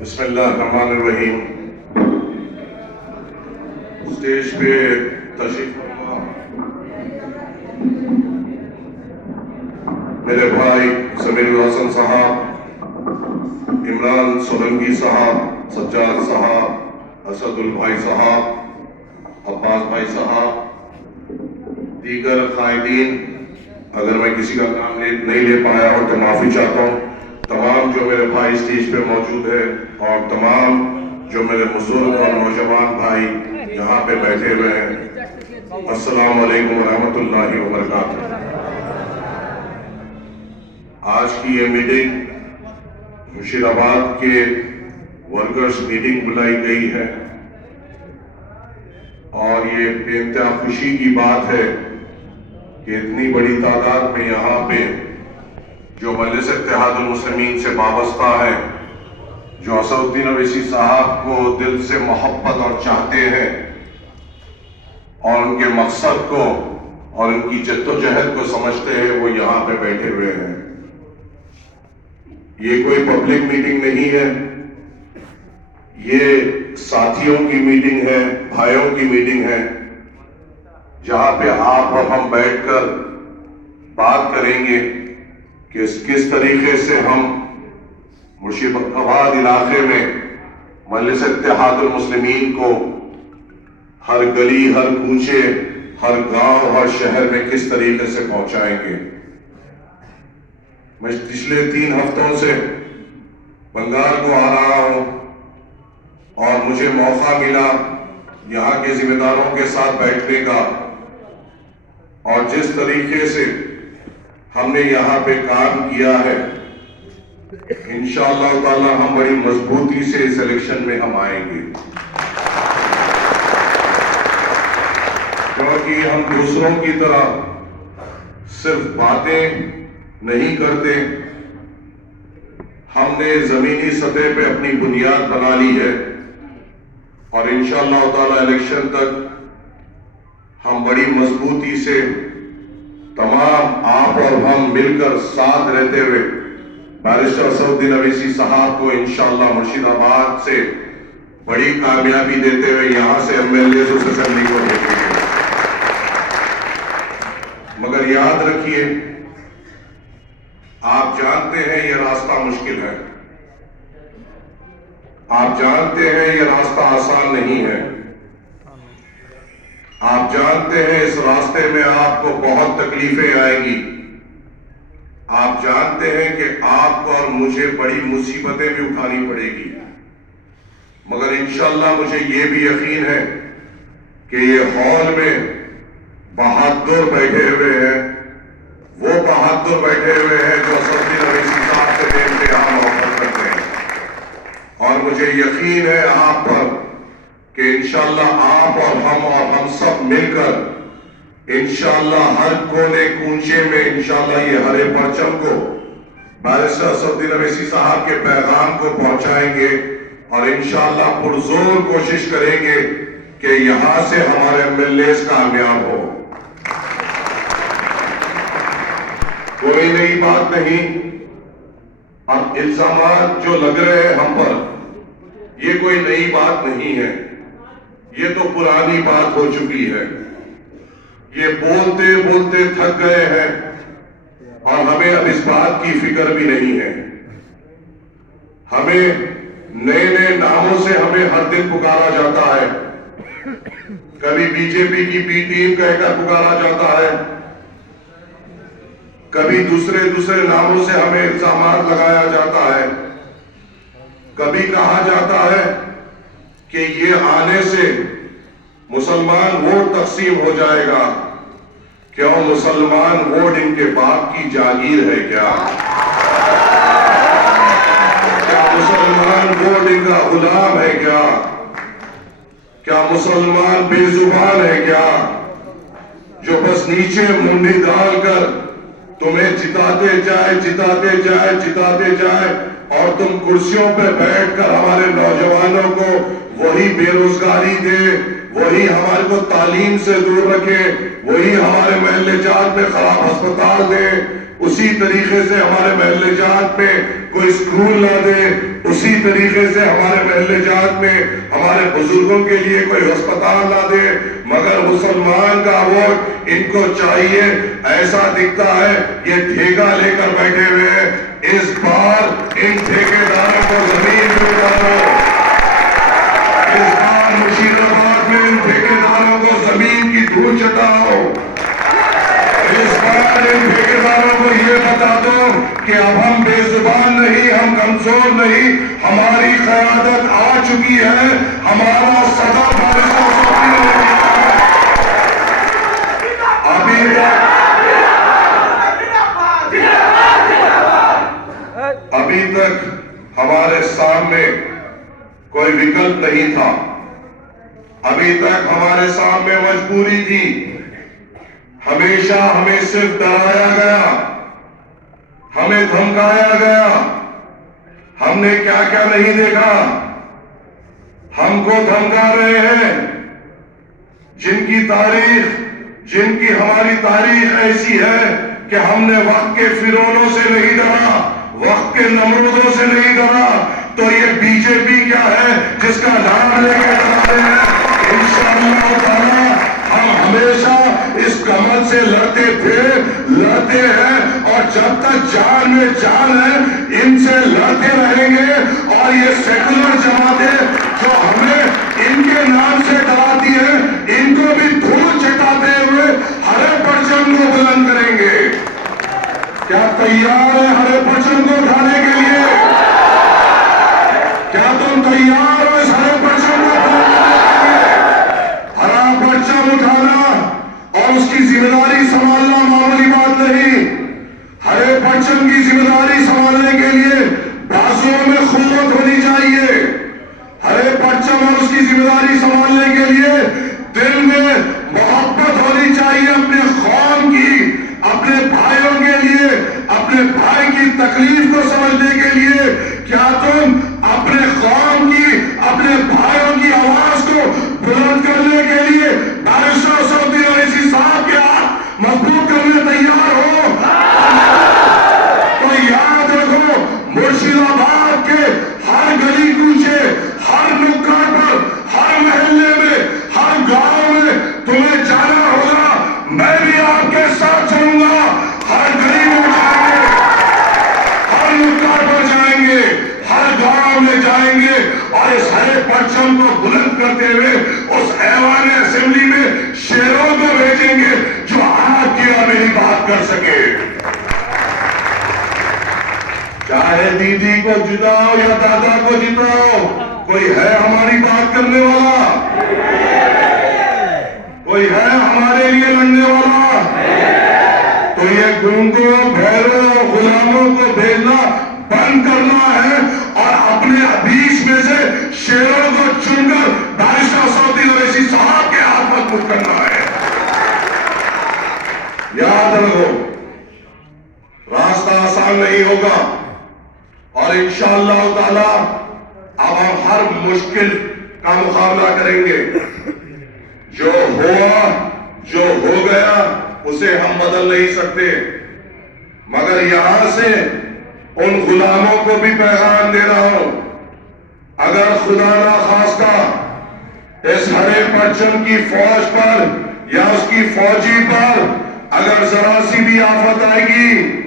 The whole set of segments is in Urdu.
بسم اللہ الرحمن الرحیم. اسٹیج پہ تشریف فرما میرے بھائی سمیر الحسن صاحب، عمران سولنگی صاحب، سجاد صاحب، اسد البھائی صاحب، عباس بھائی صاحب، دیگر قائدین، اگر میں کسی کا نام نہیں لے پایا ہو تو معافی چاہتا ہوں. تمام جو میرے بھائی اسٹیج پہ موجود ہے اور تمام جو میرے بزرگ اور نوجوان بھائی یہاں پہ بیٹھے ہوئے ہیں، السلام علیکم ورحمۃ اللہ وبرکاتہ. آج کی یہ میٹنگ مرشد آباد کے ورکرز میٹنگ بلائی گئی ہے اور یہ بے انتہا خوشی کی بات ہے کہ اتنی بڑی تعداد میں یہاں پہ جو مجلس اتحاد المسلمین سے وابستہ ہے، جو اسد الدین اویسی صاحب کو دل سے محبت اور چاہتے ہیں اور ان کے مقصد کو اور ان کی جد و جہد کو سمجھتے ہیں، وہ یہاں پہ بیٹھے ہوئے ہیں. یہ کوئی پبلک میٹنگ نہیں ہے، یہ ساتھیوں کی میٹنگ ہے، بھائیوں کی میٹنگ ہے، جہاں پہ آپ اور ہم بیٹھ کر بات کریں گے کہ کس طریقے سے ہم مرشد آباد علاقے میں مجلس اتحاد المسلمین کو ہر گلی، ہر کوچے، ہر گاؤں، ہر شہر میں کس طریقے سے پہنچائیں گے. میں پچھلے 3 ہفتوں سے بنگال کو آ رہا ہوں اور مجھے موقع ملا یہاں کے ذمہ داروں کے ساتھ بیٹھنے کا، اور جس طریقے سے ہم نے یہاں پہ کام کیا ہے، انشاءاللہ تعالی ہم بڑی مضبوطی سے اس الیکشن میں ہم آئیں گے، کیونکہ ہم دوسروں کی طرح صرف باتیں نہیں کرتے. ہم نے زمینی سطح پہ اپنی بنیاد بنا لی ہے اور انشاءاللہ تعالی الیکشن تک ہم بڑی مضبوطی سے تمام آپ اور ہم مل کر ساتھ رہتے ہوئے بیرسٹر اسد الدین اویسی صاحب کو انشاءاللہ مرشد آباد سے بڑی کامیابی دیتے ہوئے یہاں سے MLA اس اسمبلی کو دیتے ہیں. مگر یاد رکھیے، آپ جانتے ہیں یہ راستہ مشکل ہے، آپ جانتے ہیں یہ راستہ آسان نہیں ہے، آپ جانتے ہیں اس راستے میں آپ کو بہت تکلیفیں آئیں گی، آپ جانتے ہیں کہ آپ کو اور مجھے بڑی مصیبتیں بھی اٹھانی پڑے گی. مگر انشاءاللہ مجھے یہ بھی یقین ہے کہ یہ ہال میں بہادر بیٹھے ہوئے ہیں، وہ بہادر بیٹھے ہوئے ہیں جو اسد الدین اویسی صاحب سے بے انتہا محبت کرتے ہیں، اور مجھے یقین ہے آپ پر کہ انشاءاللہ آپ اور ہم سب مل کر انشاءاللہ ہر کونے کونچے میں انشاءاللہ یہ ہرے پرچم کو، بیرسٹر اسد الدین اویسی صاحب کے پیغام کو پہنچائیں گے اور انشاءاللہ پرزور کوشش کریں گے کہ یہاں سے ہمارے MLAs کامیاب ہو. کوئی نئی بات نہیں. اب الزامات جو لگ رہے ہیں ہم پر، یہ کوئی نئی بات نہیں ہے، یہ تو پرانی بات ہو چکی ہے. یہ بولتے بولتے تھک گئے ہیں اور ہمیں اب اس بات کی فکر بھی نہیں ہے. ہمیں نئے نئے ناموں سے ہمیں ہر دن پکارا جاتا ہے. کبھی BJP کی B ٹیم کہہ کر پکارا جاتا ہے، کبھی دوسرے ناموں سے ہمیں الزامات لگایا جاتا ہے. کبھی کہا جاتا ہے کہ یہ آنے سے مسلمان ووٹ تقسیم ہو جائے گا. کیوں مسلمان ووٹ ان کے باپ کی جاگیر ہے کیا؟ کیا مسلمان ووٹ ان کا غلام ہے کیا؟ کیا مسلمان بے زبان ہے کیا، جو بس نیچے منڈی ڈال کر تمہیں جتاتے جائے اور تم کرسیوں پہ بیٹھ کر ہمارے نوجوانوں کو وہی بے روزگاری دے، وہی ہمارے کو تعلیم سے دور رکھے، وہی ہمارے محلے جات میں خراب ہسپتال دے، اسی طریقے سے ہمارے محلے جات میں کوئی اسکول نہ دے، اسی طریقے سے ہمارے محلے جات میں ہمارے بزرگوں کے لیے کوئی ہسپتال نہ دے، مگر مسلمان کا ووٹ ان کو چاہیے۔ ایسا دکھتا ہے یہ ٹھیکہ لے کر بیٹھے ہوئے ہیں، اس بار ان ٹھیکیداروں کو زمین میں ڈالو، اس بار مشیر آباد میں ان ٹھیکیداروں کو زمین کی دھول چٹاؤ، اس بار ان ٹھیکیداروں کو یہ بتا دو کہ اب ہم بے زبان نہیں، ہم کمزور نہیں، ہماری قیادت آ چکی ہے، ہمارا صدر بارشتہ صوفی ہو گیا ہے۔ ابھی تک ہمارے سامنے کوئی وکلپ نہیں تھا، ابھی تک ہمارے سامنے مجبوری تھی، ہمیشہ ہمیں صرف ڈرایا گیا، ہمیں دھمکایا گیا، ہم نے کیا کیا نہیں دیکھا، ہم کو دھمکا رہے ہیں، جن کی تاریخ، جن کی ہماری تاریخ ایسی ہے کہ ہم نے وقت کے فرعونوں سے نہیں ڈرا، وقت کے نمرودوں سے نہیں ڈرا، تو یہ بی جے پی کیا ہے جس کا نام لے کے ڈرا رہے ہیں۔ انشاءاللہ تعالی ہم ہمیشہ اس کمل سے لڑتے تھے، لڑتے ہیں، اور جب تک جان میں جان ہے ان سے لڑتے رہیں گے، اور یہ سیکولر جماعتیں جو ہمیں ان کے نام سے ڈراتی ہیں، ان کو بھی دھول چٹاتے ہوئے ہرے پرچم کو بلند کریں گے۔ کیا تیار ہے ہرے پرچم کو اٹھانے کے لیے؟ کیا تم تیار ہو اس ہرے پرچم کو بلند کرنے کے لیے؟ ہرا پرچم اٹھانا اور اس کی ذمہ داری سنبھالنا معمولی بات نہیں۔ ہرے پرچم کی ذمہ داری سنبھالنے کے لیے بازوؤں میں قوت ہونی چاہیے، ہرے پرچم اور اس کی ذمہ داری سنبھالنے کے لیے دل میں محبت ہونی چاہیے اپنے قوم کی، اپنے بھائیوں کے لیے، اپنے بھائی کی تکلیف کو سمجھنے کے لیے۔ کیا تم اپنے قوم کی، اپنے بھائیوں کی آواز کو بلند کرنے کے لیے بارشتہ صوفی اویسی صاحب کے ہاتھ مضبوط کرنے تیار ہو؟ تو یاد رکھو، مرشد آباد کے ہر گلی کوچے، ہر نکڑ پر، ہر محلے میں، ہر گاؤں میں تمہیں جانا ہوگا، میں بھی آپ کے ساتھ چلوں گا، ہر گلی میں جائیں گے، ہر نکڑ پر جائیں گے، ہر گاؤں میں جائیں گے، اور اس ہرے پرچم کو بلند کرتے ہوئے اس ایوان اسمبلی میں شیروں کو بھیجیں گے جو آپ کی اور میری بات کر سکے۔ چاہے دیدی کو جتاؤ یا دادا کو جتاؤ، کوئی ہے ہماری بات کرنے والا؟ کوئی ہے ہمارے لیے لڑنے والا؟ تو یہ گونگوں، بھیڑوں اور غلاموں کو بھیجنا بند کرنا ہے، اور اپنے بیچ میں سے شیروں کو چن کر بارشتہ صوفی اویسی صاحب کے ہاتھ مضبوط کرنا ہے۔ یاد رکھو، راستہ آسان نہیں ہوگا، اور انشاءاللہ تعالی اب ہم ہر مشکل کا مقابلہ کریں گے۔ جو ہوا، جو ہو گیا، اسے ہم بدل نہیں سکتے، مگر یہاں سے ان غلاموں کو بھی پیغام دے رہا ہوں، اگر خدا نخواستہ اس ہرے پرچم کی فوج پر یا اس کی فوجی پر اگر ذرا سی بھی آفت آئے گی،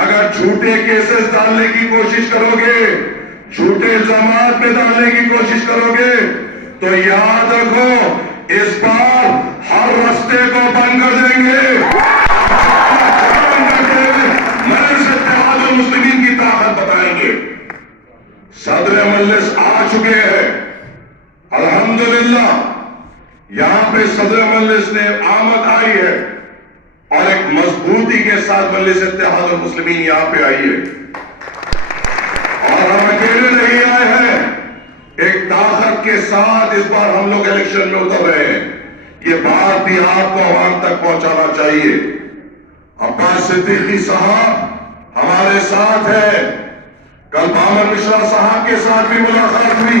اگر جھوٹے کیسز ڈالنے کی کوشش کرو گے، جھوٹے الزامات میں ڈالنے کی کوشش کرو گے، تو یاد رکھو اس بار ہر رستے کو بند کر دیں گے، مجلس اتحاد المسلمین کی طاقت بتائیں گے۔ صدر مجلس آ چکے ہیں، الحمدللہ یہاں پہ صدر مجلس نے آمد آئی ہے، اور ایک مضبوطی کے ساتھ مجلس اتحاد المسلمین یہاں پہ آئی ہے، اور ہم اکیلے نہیں آئے ہیں، ایک طاقت کے ساتھ اس بار ہم لوگ الیکشن میں اتر رہے ہیں۔ یہ بات بھی آپ کو عوام تک پہنچانا چاہیے۔ عباس صدیقی صاحب ہمارے ساتھ ہے، کل بامن مشرا صاحب کے ساتھ بھی ملاقات ہوئی،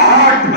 8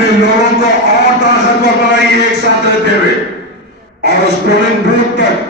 اپنے لوگوں کو اور طاقتور بنائیے ایک ساتھ رہتے ہوئے، اور اس پولنگ بوتھ تک